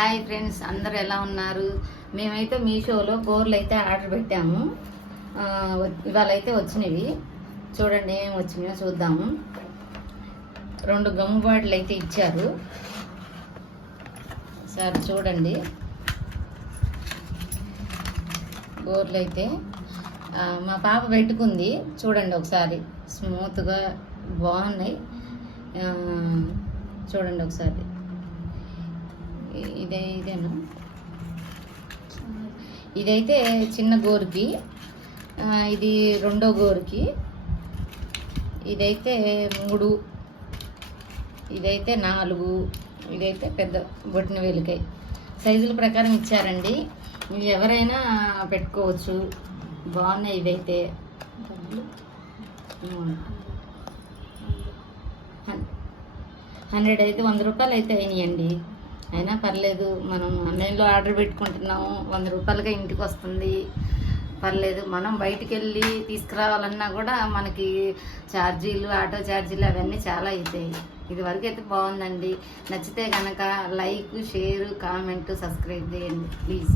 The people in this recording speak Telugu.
హాయ్ ఫ్రెండ్స్, అందరు ఎలా ఉన్నారు? మేమైతే మీషోలో కూరలు అయితే ఆర్డర్ పెట్టాము. ఇవాళ అయితే వచ్చినవి. చూడండి ఏం వచ్చినాయో చూద్దాము. 2 గమ్ము బాటిల్ అయితే ఇచ్చారు. సార్ చూడండి, కూరలు అయితే మా పాప పెట్టుకుంది. చూడండి ఒకసారి, స్మూత్గా బాగున్నాయి. చూడండి ఒకసారి. ఇదేనా? ఇదైతే చిన్న గోరుకి, ఇది 2వ గోరుకి, ఇదైతే 3, ఇదైతే 4, ఇదైతే పెద్ద బొట్టిన వేలికై. సైజుల ప్రకారం ఇచ్చారండి. ఇవి ఎవరైనా పెట్టుకోవచ్చు. బాగున్నాయి. ఇవైతే 100 అయితే 100 రూపాయలు అయితే అయినాయండి. అయినా పర్లేదు, మనం ఆన్లైన్లో ఆర్డర్ పెట్టుకుంటున్నాము. 100 రూపాయలుగా ఇంటికి వస్తుంది, పర్లేదు. మనం బయటికి వెళ్ళి తీసుకురావాలన్నా కూడా మనకి ఛార్జీలు, ఆటో ఛార్జీలు అవన్నీ చాలా అవుతాయి. ఇది వరకు అయితే బాగుందండి. నచ్చితే కనుక లైక్, షేర్, కామెంట్, సబ్స్క్రైబ్ చేయండి ప్లీజ్.